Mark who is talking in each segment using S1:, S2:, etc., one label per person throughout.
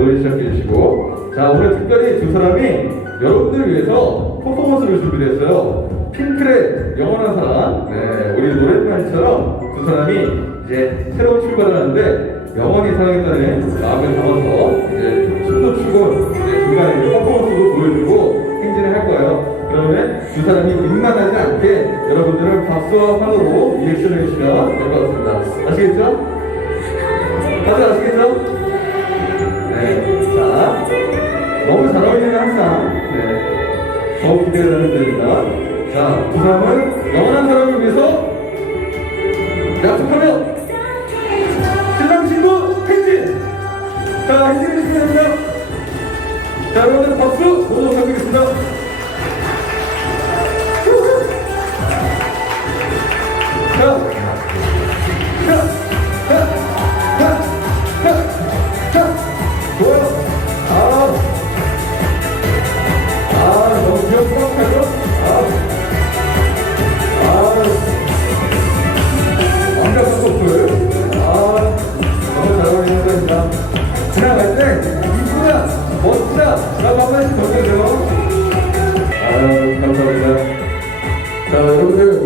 S1: 노래 시작해 주시고. 자 오늘 특별히 두 사람이 여러분들을 위해서 퍼포먼스를 준비했어요. 핑클의 영원한 사랑. 네, 우리 노래판처럼 두 사람이 이제 새로운 출발을 하는데 영원히 사랑했다는 마음을 담아서 이제 춤도 추고 이제 중간에 퍼포먼스도 보여주고 행진을 할 거예요. 그러면 두 사람이 입만하지 않게 여러분들은 박수와 환호로 리액션을 해주시면 될 것 같습니다. 아시겠죠? 더욱 기대가 되는 때입니다. 자, 두 사람은 영원한 사람을 위해서 약속하며 신랑 신부 행진! 자, 행진해 주시면 됩니다. 자, 여러분들 박수 모두 부탁드리겠습니다. 자, 자, 자,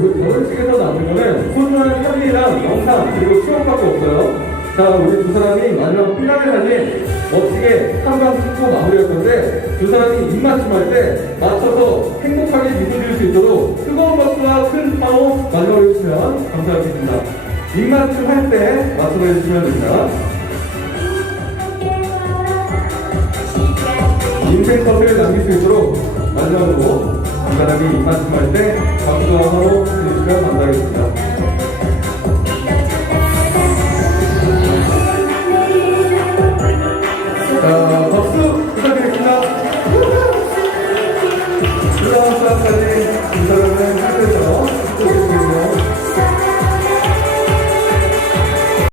S1: 우리 결혼식에서 남은 거는 소중한 사진이랑 영상, 그리고 추억밖에 없어요. 자, 우리 두 사람이 마지막 피날레 사진 멋지게 한방 찍고 마무리할 건데, 두 사람이 입맞춤 할 때 맞춰서 행복하게 미소 지을 수 있도록 뜨거운 박수와 큰 파워 마지막으로 해주시면 감사하겠습니다. 입맞춤 할 때 맞춰서 해주시면 됩니다. 인생 커피를 남길 수 있도록 마지막으로 간단하게 입맞춤할 때 박수와 서로 드시면 감사하겠습니다. 자, 박수 부탁드리겠습니다. 감사합니다.